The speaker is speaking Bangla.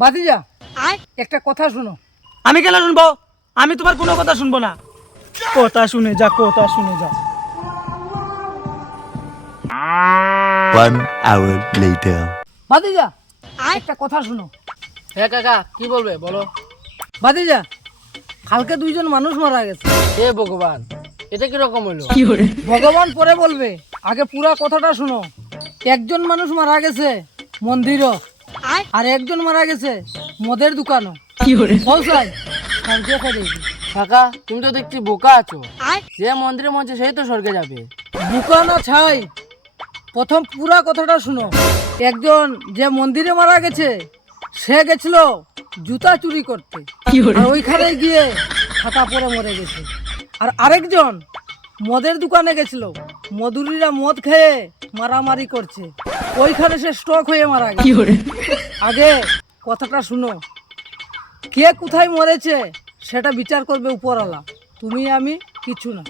বাদিজা একটা কথা শুনো। আমি কেন শুনবো? আমি তোমার কোনো কথা শুনবো না। কথা শুনে যা, কথা শুনে যা। 1 hour later. বাদিজা একটা কথা শুনো। হ্যাঁ কাকা, কি বলবে বলো। বাদিজা কালকে দুইজন মানুষ মারা গেছে। হে ভগবান, এটা কিরকম হলো? ভগবান পরে বলবে, আগে পুরা কথাটা শুনো। একজন মানুষ মারা গেছে মন্দিরও, আর একজন মারা গেছে মদের দোকানও। কাকা, তুমি তো দেখছি বোকা আছো। যে মন্দিরে মঞ্চে সেই তো স্বর্গে যাবে। বুকা না ছাই, প্রথম পুরা কথাটা শুনো। একজন যে মন্দিরে মারা গেছে সে গেছিল জুতা চুরি করতে, আর ওইখানে গিয়ে ছাতা পরে মরে গেছে। আর আরেকজন মদের দোকানে গেছিল, মধুরীরা মদ খেয়ে মারামারি করছে, ওইখানে সে স্ট্রোক হয়ে মারা গেছে। আগে কথাটা শুনো, কে কোথায় মরেছে সেটা বিচার করবে উপরওয়ালা, তুমি আমি কিছু না।